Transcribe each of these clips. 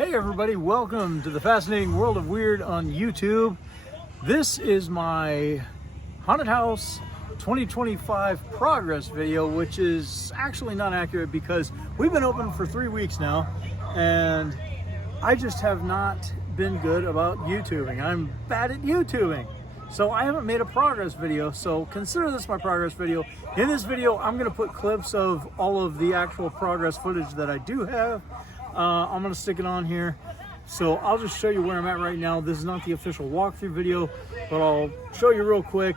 Hey everybody, welcome to the fascinating world of weird on YouTube. This is my Haunted House 2025 progress video, which is actually not accurate because we've been open for 3 weeks now and I just have not been good about YouTubing. I'm bad at YouTubing. So I haven't made a progress video, so consider this my progress video. In this video, I'm gonna put clips of all of the actual progress footage that I do have. I'm gonna stick it on here. So I'll just show you where I'm at right now. This is not the official walkthrough video, but I'll show you real quick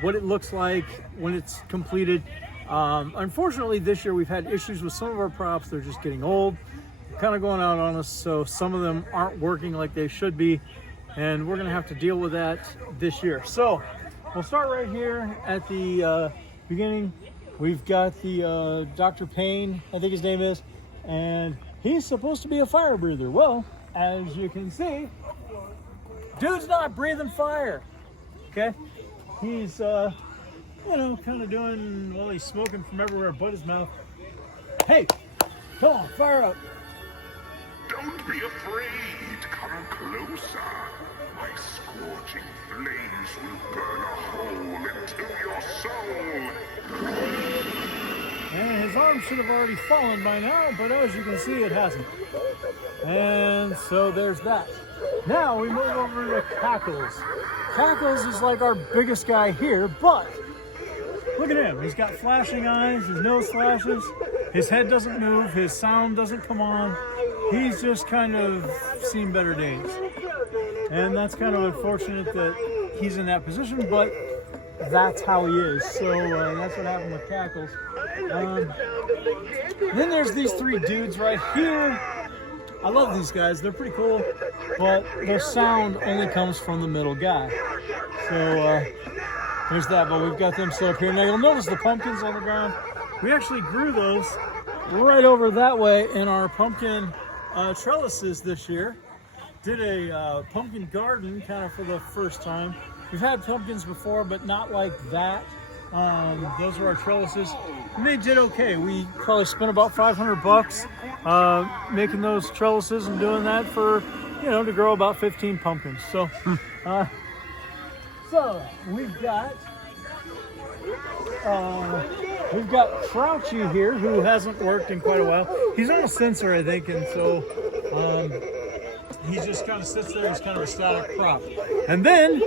what it looks like when it's completed. Unfortunately, this year we've had issues with some of our props. They're just getting old, kind of going out on us. So some of them aren't working like they should be. And we're gonna have to deal with that this year. So we'll start right here at the beginning. We've got the Dr. Payne, I think his name is, and he's supposed to be a fire breather. Well, as you can see, dude's not breathing fire, okay? He's, you know, kind of doing, well, he's smoking from everywhere but his mouth. Hey, come on, fire up. Don't be afraid, come closer. My scorching flames will burn a hole into your soul. And his arm should have already fallen by now, but as you can see, it hasn't. And so there's that. Now we move over to Cackles. Cackles is like our biggest guy here, but look at him. He's got flashing eyes, his nose flashes, his head doesn't move, his sound doesn't come on. He's just kind of seen better days. And that's kind of unfortunate that he's in that position, but that's how he is. So that's what happened with Cackles. Then there's these three dudes right here. I love these guys. They're pretty cool, but their sound only comes from the middle guy. So there's that, but we've got them set up here. Now you'll notice the pumpkins on the ground. We actually grew those right over that way in our pumpkin trellises this year. Did a pumpkin garden kind of for the first time. We've had pumpkins before, but not like that. Those are our trellises, and they did okay. We probably spent about 500 bucks making those trellises and doing that for, you know, to grow about 15 pumpkins. So, so we've got Crouchy here, who hasn't worked in quite a while. He's on a sensor, I think, and so he just kind of sits there. He's kind of a static prop. And then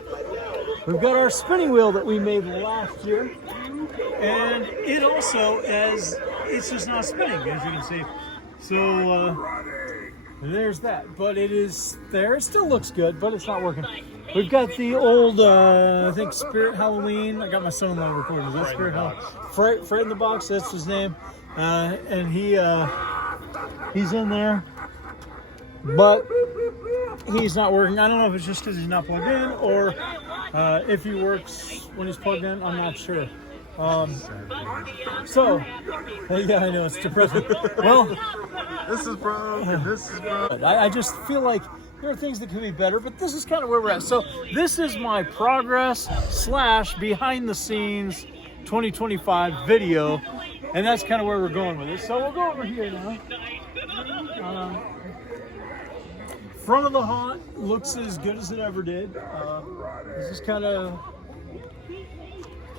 we've got our spinning wheel that we made last year, and it also it's just not spinning, as you can see. So there's that, but it is there. It still looks good, but it's not working. We've got the old, I think, Spirit Halloween. I got my son-in-law recording. Is that Spirit Halloween? Fright in the Box, that's his name. And he's in there, but he's not working. I don't know if it's just because he's not plugged in or if he works when he's plugged in. I'm not sure. So, yeah, I know, it's depressing. Well, This is broken, this is broken. I just feel like there are things that could be better, but this is kind of where we're at. So this is my progress / behind the scenes 2025 video, and that's kind of where we're going with it. So we'll go over here now. Front of the haunt looks as good as it ever did. This is kind of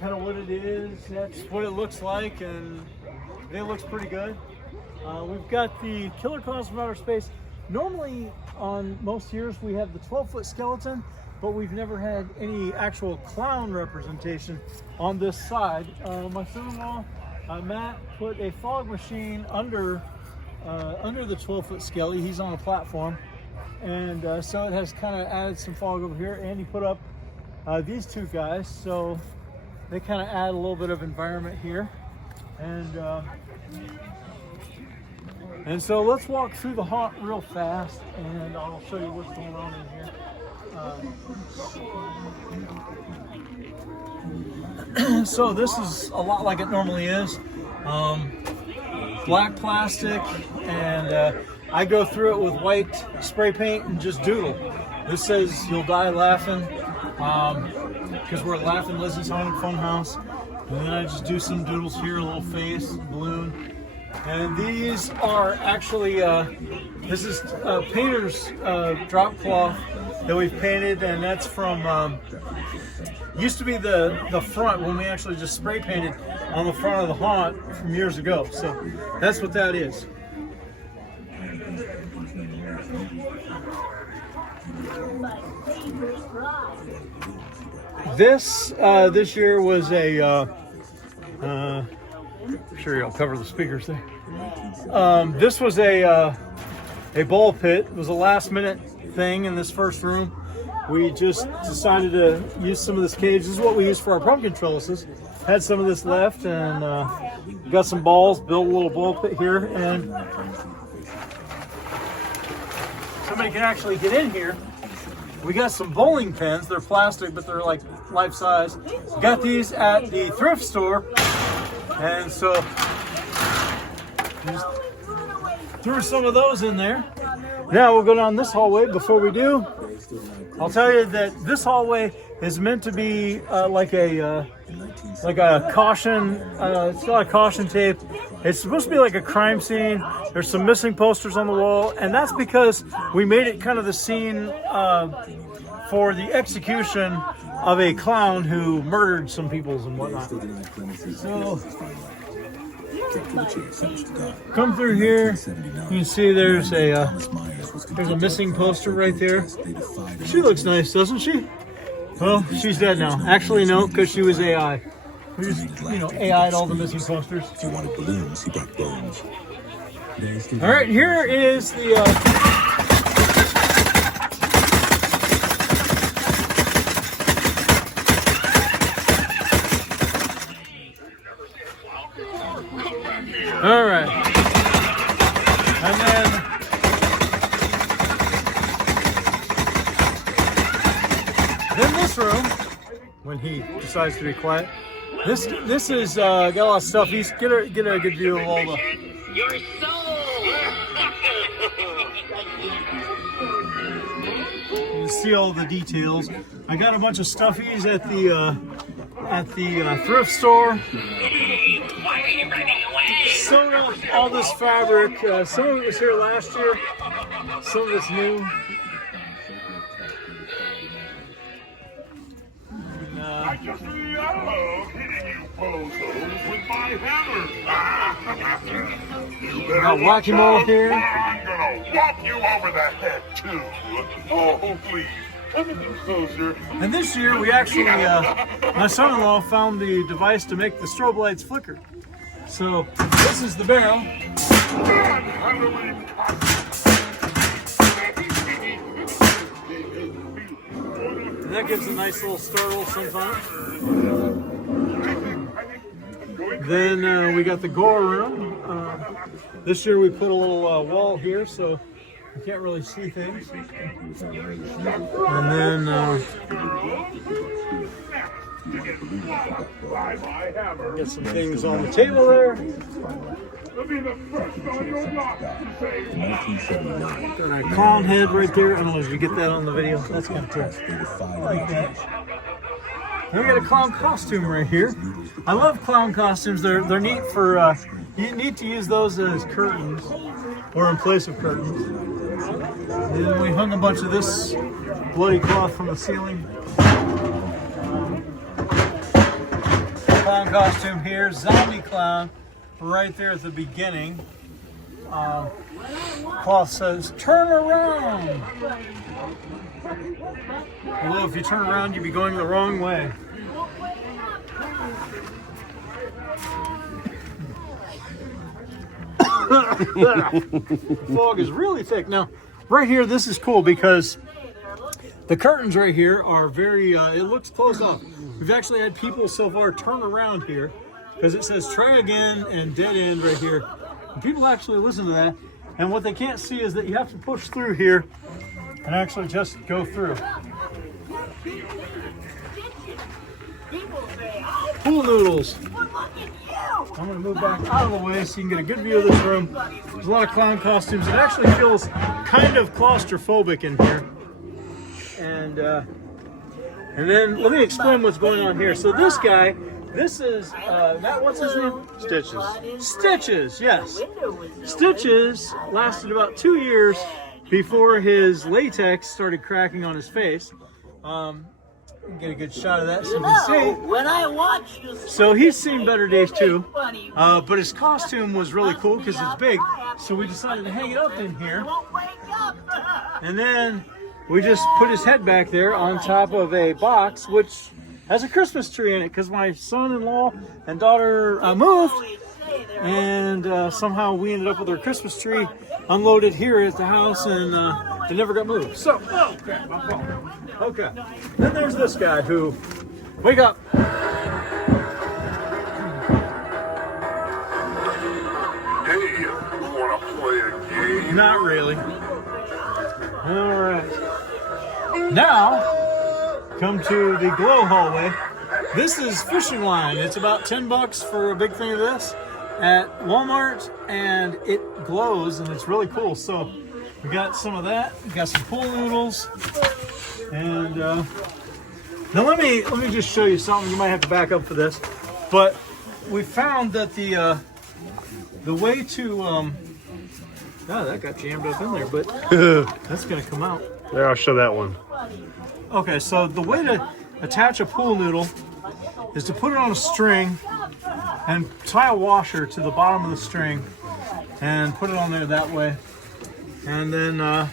what it is. That's what it looks like, and it looks pretty good. We've got the Killer Clowns from Outer Space. Normally on most years we have the 12-foot skeleton, but we've never had any actual clown representation on this side. My son-in-law Matt put a fog machine under the 12-foot skelly. He's on a platform, and so it has kind of added some fog over here. And he put up these two guys, so they kind of add a little bit of environment here. And so let's walk through the haunt real fast, and I'll show you what's going on in here. So this is a lot like it normally is. Black plastic, and I go through it with white spray paint and just doodle. This says "You'll Die Laughing," because we're at Laffin, Lizzy's Haunted Funhouse. And then I just do some doodles here, a little face, balloon. And these are actually, this is painter's drop cloth that we've painted, and that's from, used to be the front when we actually just spray painted on the front of the haunt from years ago. So that's what that is. This year was a, sure I'll cover the speakers there. This was a ball pit. It was a last minute thing in this first room. We just decided to use some of this cage. This is what we use for our pumpkin trellises. Had some of this left, and got some balls, built a little ball pit here, and somebody can actually get in here. We got some bowling pins. They're plastic, but they're like life size. Got these at the thrift store, and so just threw some of those in there. Now we'll go down this hallway. Before we do, I'll tell you that this hallway is meant to be like a caution. It's got a caution tape. It's supposed to be like a crime scene. There's some missing posters on the wall, and that's because we made it kind of the scene for the execution of a clown who murdered some people and whatnot. So come through here. You can see there's a missing poster right there. She looks nice, doesn't she? Well, she's dead now. Actually, no, because she was AI. We just, AI'd all the missing posters. If you wanted balloons, he brought bones. All right, here is the. All right, and then this room, when he decides to be quiet. This is got a lot of stuff. Get a good view of all the. Your soul. You see all the details. I got a bunch of stuffies at the thrift store. Why are you running away? Sewed up all this fabric. Some of it was here last year. Some of it's new. I just love hitting you bozos with my hammer. You better got watch whack-a-mole out. here. I'm gonna whop you over the head too. Oh, please. Come a bit closer. And this year we actually, my son-in-law found the device to make the strobe lights flicker. So this is the barrel. Halloween And that gives a nice little startle sometimes. Then we got the gore room. This year we put a little wall here so you can't really see things. And then get some things on the table there. Got a clown head right there. I don't know if you get that on the video. That's kind of cool. Like that. And we got a clown costume right here. I love clown costumes. They're neat for you need to use those as curtains or in place of curtains. And then we hung a bunch of this bloody cloth from the ceiling. Clown costume here, zombie clown, right there at the beginning. Cloth says, "Turn around." Although if you turn around, you'd be going the wrong way. The fog is really thick. Now, right here, this is cool because the curtains right here are very, it looks closed off. We've actually had people so far turn around here because it says try again and dead end right here. And people actually listen to that. And what they can't see is that you have to push through here and actually just go through. Pool noodles. I'm going to move back out of the way so you can get a good view of this room. There's a lot of clown costumes. It actually feels kind of claustrophobic in here. And then let me explain what's going on here. So this guy This is, Matt, what's his name? Stitches. Stitches, yes. Stitches lasted about 2 years before his latex started cracking on his face. Get a good shot of that so you can see. When I watch you, So he's seen better days too, but his costume was really cool because it's big. So we decided to hang it up in here, and then we just put his head back there on top of a box which has a Christmas tree in it because my son-in-law and daughter moved, and somehow we ended up with our Christmas tree unloaded here at the house, and it never got moved. So, oh crap, my fault. Okay. Then there's this guy who, wake up. Hey, wanna play a game? Not really. All right. Now, come to the glow hallway. This is fishing line. It's about $10 for a big thing of this at Walmart, and it glows, and it's really cool. So we got some of that. We got some pool noodles, and now let me just show you something. You might have to back up for this, but we found that the way to oh, that got jammed up in there, but that's gonna come out. There, I'll show that one. Okay, so the way to attach a pool noodle is to put it on a string and tie a washer to the bottom of the string and put it on there that way. And then I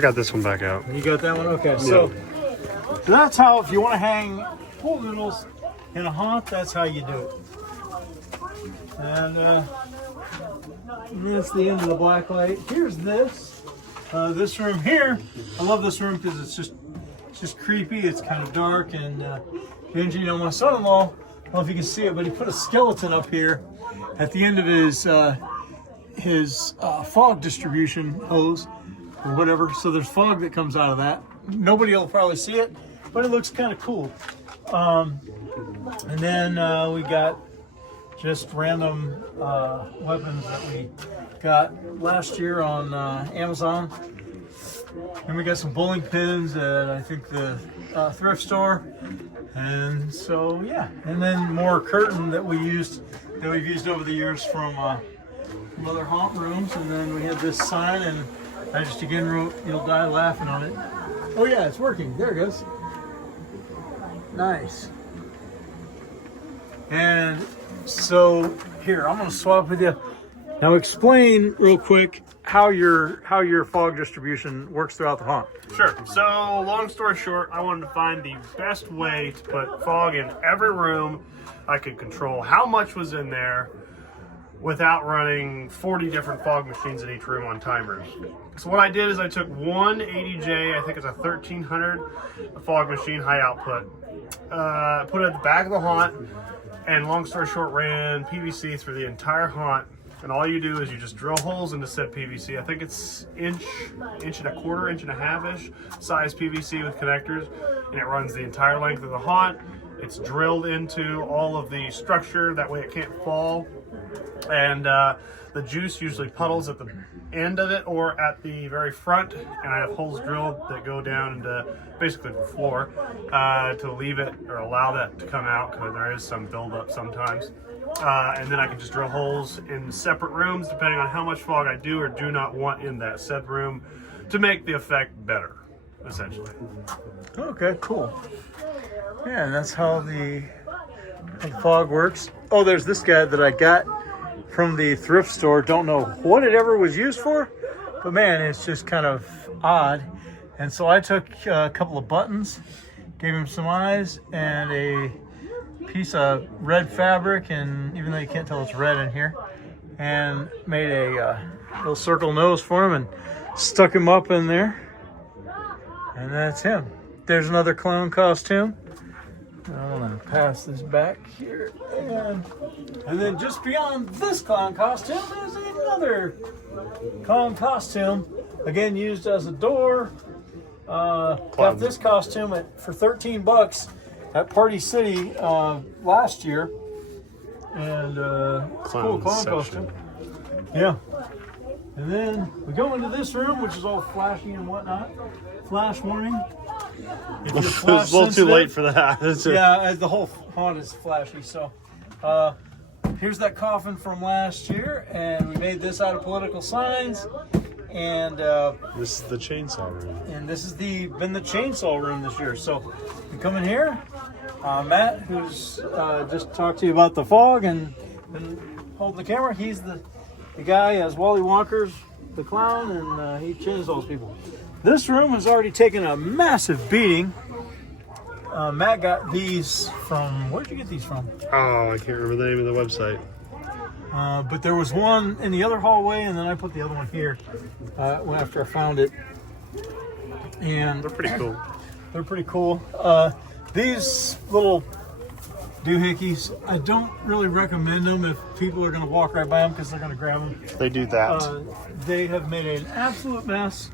got this one back out. you got that one? Okay, so that's how, if you want to hang pool noodles in a haunt, that's how you do it. And that's the end of the black light. Here's this. This room here, I love this room because it's just creepy. It's kind of dark, and you know, my son-in-law, I don't know if you can see it, but he put a skeleton up here at the end of his fog distribution hose or whatever. So there's fog that comes out of that. Nobody will probably see it, but it looks kind of cool. And then we got just random weapons that we got last year on Amazon. And we got some bowling pins at, I think, the thrift store. And so, yeah. And then more curtain that we've used over the years from other haunt rooms. And then we had this sign, and I just again wrote, "You'll die laughing" on it. Oh yeah, it's working. There it goes. Nice. And so here, I'm gonna swap with you. Now explain real quick how your fog distribution works throughout the haunt. Sure. So, long story short, I wanted to find the best way to put fog in every room. I could control how much was in there without running 40 different fog machines in each room on timers. So what I did is I took one 80J, I think it's a 1300 fog machine, high output, put it at the back of the haunt, and long story short, ran PVC through the entire haunt. And all you do is you just drill holes into said PVC. I think it's inch and a quarter, inch and a half-ish size PVC with connectors, and it runs the entire length of the haunt. It's drilled into all of the structure, that way it can't fall. And the juice usually puddles at the end of it or at the very front, and I have holes drilled that go down into basically the floor to leave it or allow that to come out, because there is some buildup sometimes. And then I can just drill holes in separate rooms depending on how much fog I do or do not want in that said room to make the effect better, essentially. Okay, cool. Yeah, and that's how the fog works. Oh, there's this guy that I got from the thrift store. Don't know what it ever was used for, but man, it's just kind of odd. And so I took a couple of buttons, gave him some eyes, and a piece of red fabric, and even though you can't tell it's red in here, and made a little circle nose for him and stuck him up in there, and that's him. There's another clown costume. I'm gonna pass this back here, and then just beyond this clown costume is another clown costume, again used as a door. Got this costume for $13 at Party City last year, and it's a cool clown costume. Yeah. And then we go into this room, which is all flashy and whatnot. Flash warning. If you're It's flash a little too late sensitive- for that. It's a- Yeah, the whole haunt is flashy. So here's that coffin from last year, and we made this out of political signs. And This is the chainsaw room. this has been the chainsaw room this year. So you come in here, Matt, who's just talked to you about the fog and been holding the camera. He's the guy as Wally Wonka's the clown, and he chainsaws people. This room has already taken a massive beating. Matt got these from, where'd you get these from? Oh, I can't remember the name of the website. But there was one in the other hallway, and then I put the other one here after I found it. And They're pretty cool. they're pretty cool. These little doohickeys, I don't really recommend them if people are going to walk right by them because they're going to grab them. They do that. They have made an absolute mess.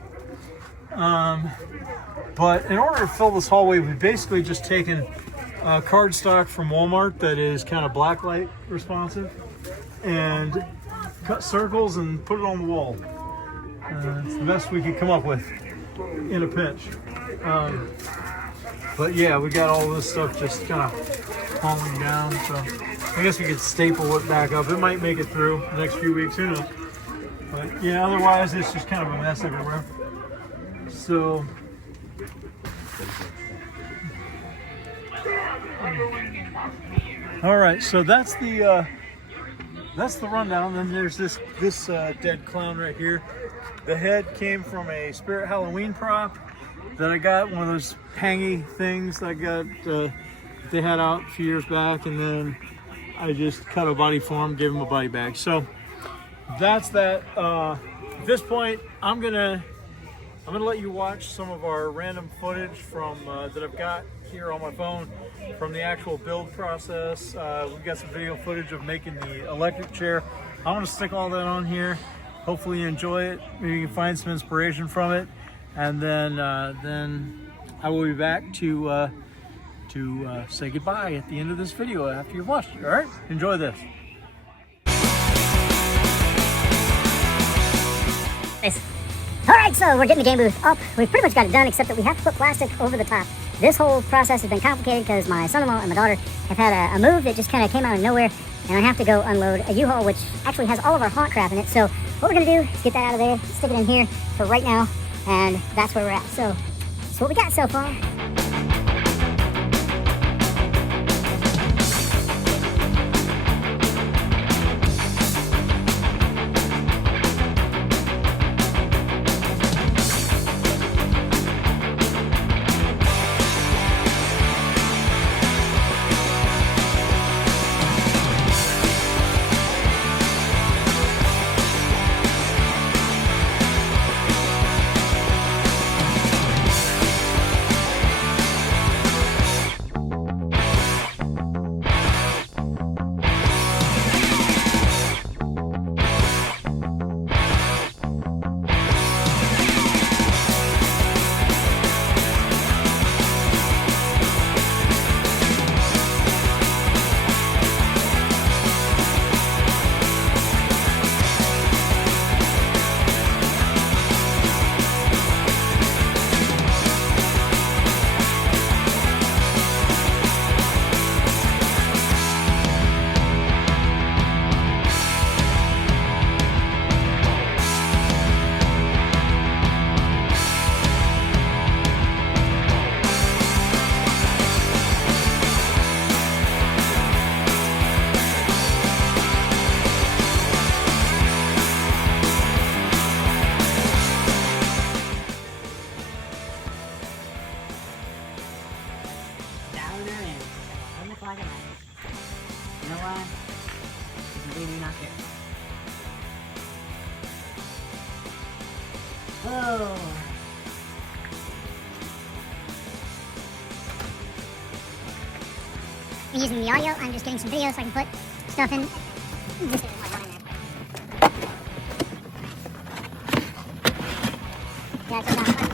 But in order to fill this hallway, we've basically just taken cardstock from Walmart that is kind of blacklight responsive and cut circles and put it on the wall. It's the best we could come up with in a pinch. But yeah, we got all this stuff just kind of falling down. So I guess we could staple it back up. It might make it through the next few weeks, who knows. But yeah, otherwise it's just kind of a mess everywhere. So all right, so that's the rundown. Then there's this dead clown right here. The head came from a Spirit Halloween prop that I got, one of those hangy things that I got they had out a few years back, and then I just cut a body for him, gave him a body bag. So that's that. At this point, I'm gonna let you watch some of our random footage from that I've got here on my phone from the actual build process. We've got some video footage of making the electric chair. I want to stick all that on here. Hopefully you enjoy it. Maybe you can find some inspiration from it, and then I will be back to say goodbye at the end of this video after you've watched it. All right, enjoy this. Alright, so we're getting the game booth up. We've pretty much got it done, except that we have to put plastic over the top. This whole process has been complicated because my son-in-law and my daughter have had a move that just kind of came out of nowhere, and I have to go unload a U-Haul, which actually has all of our haunt crap in it. So what we're going to do is get that out of there, stick it in here for right now, and that's where we're at. So that's what we got so far. Oh. I'm using the audio. I'm just getting some video so I can put stuff in. Yeah, it's not fun.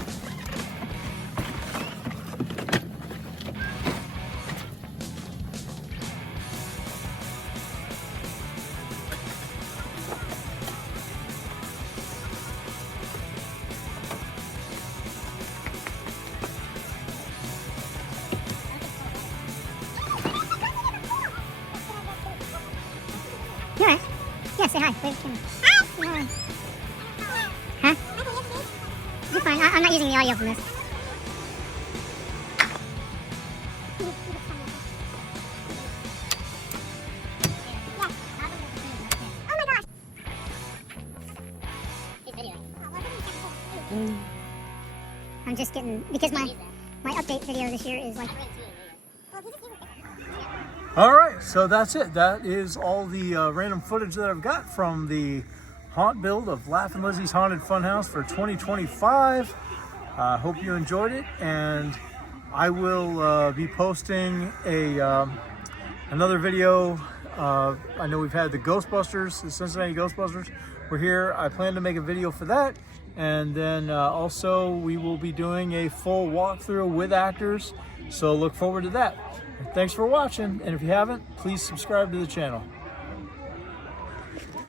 Yeah, say hi. Wave to camera. Hi. Huh? You're fine. I'm not using the audio from this. I'm just getting, because my update video this year is like... All right, so that's it. That is all the random footage that I've got from the haunt build of Laffin Lizzy's Haunted Funhouse for 2025. I hope you enjoyed it, and I will be posting another video. I know we've had the Ghostbusters, the Cincinnati Ghostbusters were here. I plan to make a video for that, and then also we will be doing a full walkthrough with actors, so look forward to that. Thanks for watching, and if you haven't, please subscribe to the channel.